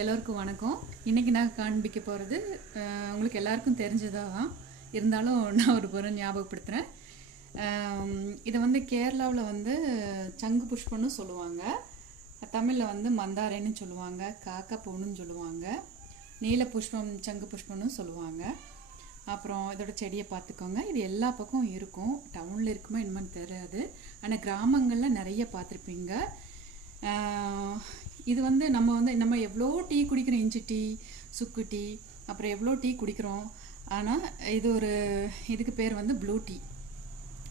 எல்லோருக்கும் வணக்கம். இன்றைக்கி நான் காண்பிக்க போகிறது உங்களுக்கு எல்லாருக்கும் தெரிஞ்சதாக இருந்தாலும் நான் ஒரு பொருள் ஞாபகப்படுத்துகிறேன். இதை வந்து கேரளாவில் வந்து சங்கு புஷ்பம்னு சொல்லுவாங்க, தமிழில் வந்து மந்தாரைன்னு சொல்லுவாங்க, காக்கா பூன்னு சொல்லுவாங்க, நீல புஷ்பம் சங்கு புஷ்பம்னு சொல்லுவாங்க. அப்புறம் இதோட செடியை பார்த்துக்கோங்க. இது எல்லா பக்கம் இருக்கும், டவுனில் இருக்குமா என்னன்னு தெரியாது, ஆனால் கிராமங்களில் நிறைய பார்த்துருப்பீங்க. இது வந்து நம்ம எவ்வளோ டீ குடிக்கிறோம், இஞ்சி டீ, சுக்கு டீ, அப்புறம் எவ்வளோ டீ குடிக்கிறோம். ஆனால் இதுக்கு பேர் வந்து ப்ளூ டீ.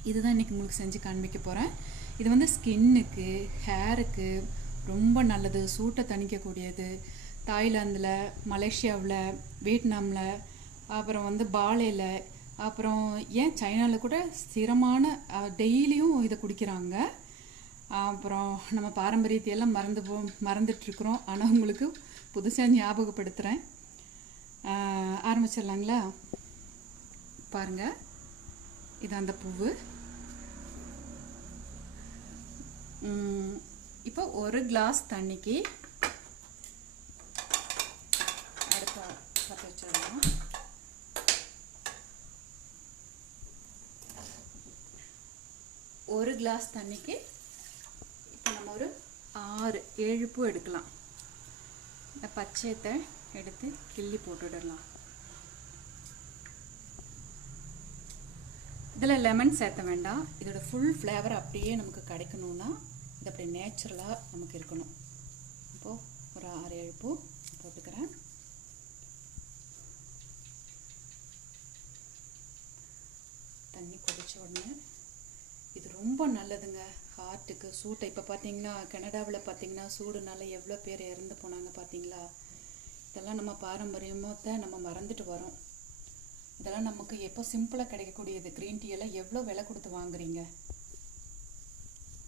இதுதான் இன்றைக்கி உங்களுக்கு செஞ்சு காண்பிக்க போகிறேன். இது வந்து ஸ்கின்னுக்கு, ஹேருக்கு ரொம்ப நல்லது, சூட்டை தணிக்கக்கூடியது. தாய்லாந்தில், மலேசியாவில், வியட்நாமில், அப்புறம் வந்து பாலையில், அப்புறம் ஏன் சைனாவில் கூட ஸ்திரமான டெய்லியும் இதை குடிக்கிறாங்க. அப்புறம் நம்ம பாரம்பரியத்தையெல்லாம் மறந்துட்டுருக்குறோம். ஆனால் உங்களுக்கு புதுசாக ஞாபகப்படுத்துகிறேன். ஆரம்பிச்சிடலாங்களா? பாருங்கள், இது அந்த பூவு. இப்போ ஒரு கிளாஸ் தண்ணிக்கு அடுத்த பற்ற வச்சிடலாம். ஒரு கிளாஸ் தண்ணிக்கு நம்ம ஒரு 6-7 பூ எடுக்கலாம். இந்த பச்சையத்தை எடுத்து கிள்ளி போட்டுடலாம். இதில் லெமன் சேர்த்த வேண்டாம். இதோட ஃபுல் ஃப்ளேவர் அப்படியே நமக்கு கிடைக்கணும்னா இது அப்படி நேச்சுரலாக நமக்கு இருக்கணும். இப்போது ஒரு 6-7 பூ போட்டுக்கிறேன். தண்ணி கொதிச்ச உடனே இது ரொம்ப நல்லதுங்க ஹார்ட்டுக்கு, சூட்டை. இப்போ பார்த்தீங்கன்னா கனடாவில் பார்த்தீங்கன்னா சூடுனால எவ்வளோ பேர் இறந்து போனாங்க பார்த்தீங்களா. இதெல்லாம் நம்ம பாரம்பரியமாக நம்ம மறந்துட்டு வரோம். இதெல்லாம் நமக்கு எப்போ சிம்பிளாக கிடைக்கக்கூடியது. க்ரீன் டீ எல்லாம் எவ்வளோ விலை கொடுத்து வாங்குறீங்க.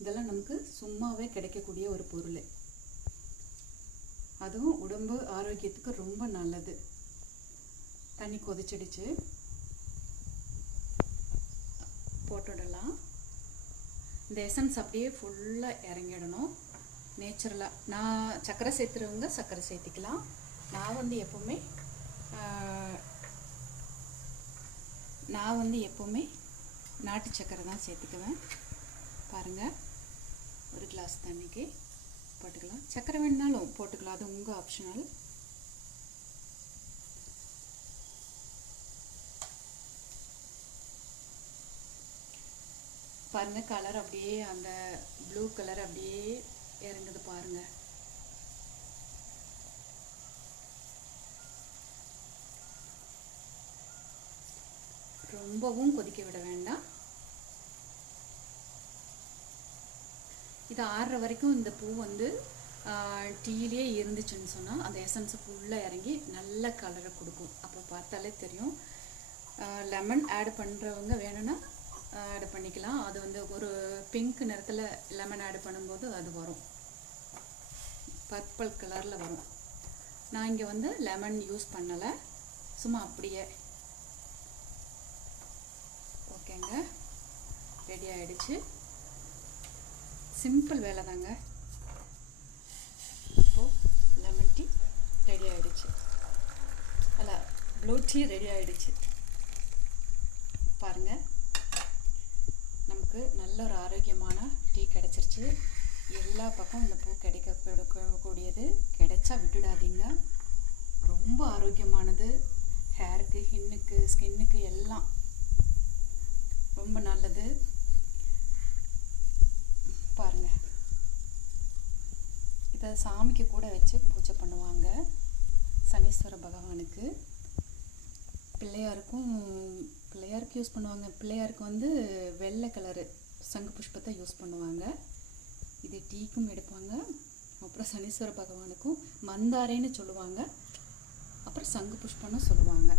இதெல்லாம் நமக்கு சும்மாவே கிடைக்கக்கூடிய ஒரு பொருள். அதுவும் உடம்பு ஆரோக்கியத்துக்கு ரொம்ப நல்லது. தண்ணி கொதிச்சிடுச்சு, போட்டுடலாம். இந்த எசன்ஸ் அப்படியே ஃபுல்லாக இறங்கிடணும் நேச்சுரலாக. நான் சர்க்கரை சேர்த்துறவங்க சர்க்கரை சேர்த்திக்கலாம். நான் வந்து எப்போவுமே நாட்டு சர்க்கரை தான் சேர்த்துக்குவேன். பாருங்கள், ஒரு கிளாஸ் தண்ணிக்கு போட்டுக்கலாம். சர்க்கரை வேணுனாலும் போட்டுக்கலாம், அது உங்கள் ஆப்ஷனல். பாருங்கள், கலர் அப்படியே அந்த ப்ளூ கலர் அப்படியே இறங்குது பாருங்கள். ரொம்பவும் கொதிக்க விட வேண்டாம். இது ஆறுற வரைக்கும் இந்த பூ வந்து டீலே இருந்துச்சுன்னு சொன்னால் அந்த எசன்ஸ் ஃபுல்லாக இறங்கி நல்ல கலரை கொடுக்கும். அப்போ பார்த்தாலே தெரியும். லெமன் ஆட் பண்ணுறவங்க வேணும்னா ஆட் பண்ணிக்கலாம். அது வந்து ஒரு பிங்க் நிறத்தில் லெமன் ஆட் பண்ணும்போது அது வரும், பர்பிள் கலரில் வரும். நான் இங்கே வந்து லெமன் யூஸ் பண்ணலை, சும்மா அப்படியே. ஓகேங்க, ரெடி ஆகிடுச்சு. சிம்பிள் வேலை தாங்க. இப்போது லெமன் டீ ரெடி ஆகிடுச்சு, அல்ல ப்ளூ டீ ரெடி ஆகிடுச்சு. பாருங்கள், நமக்கு நல்ல ஒரு ஆரோக்கியமான டீ கிடச்சிருச்சு. எல்லா பக்கம் இந்த பூ கிடைக்கக்கூடியது. கிடைச்சா விட்டுடாதீங்க. ரொம்ப ஆரோக்கியமானது. ஹேருக்கு, ஸ்கின்னுக்கு எல்லாம் ரொம்ப நல்லது. பாருங்கள், இதை சாமிக்கு கூட வச்சு பூஜை பண்ணுவாங்க. சனீஸ்வர பகவானுக்கு, பிள்ளையாருக்கு யூஸ் பண்ணுவாங்க. பிள்ளையாருக்கு வந்து வெள்ளை கலரு சங்கு புஷ்பத்தை யூஸ் பண்ணுவாங்க. இது டீக்கும் எடுப்பாங்க. அப்புறம் சனீஸ்வர பகவானுக்கும் மந்தாரைன்னு சொல்லுவாங்க, அப்புறம் சங்கு புஷ்பம்னு சொல்லுவாங்க.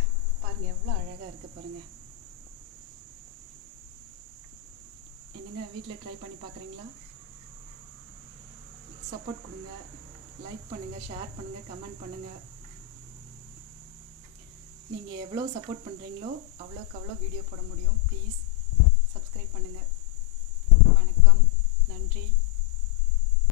பாருங்கள், எவ்வளோ அழகாக இருக்குது பாருங்கள். என்னங்க, வீட்டில் ட்ரை பண்ணி பார்க்குறீங்களா? சப்போர்ட் கொடுங்க, லைக் பண்ணுங்கள், ஷேர் பண்ணுங்கள், கமெண்ட் பண்ணுங்கள். நீங்கள் எவ்வளோ சப்போர்ட் பண்ணுறீங்களோ அவ்வளோக்கு அவ்வளோ வீடியோ போட முடியும். ப்ளீஸ் சப்ஸ்கிரைப் பண்ணுங்கள். வணக்கம், நன்றி.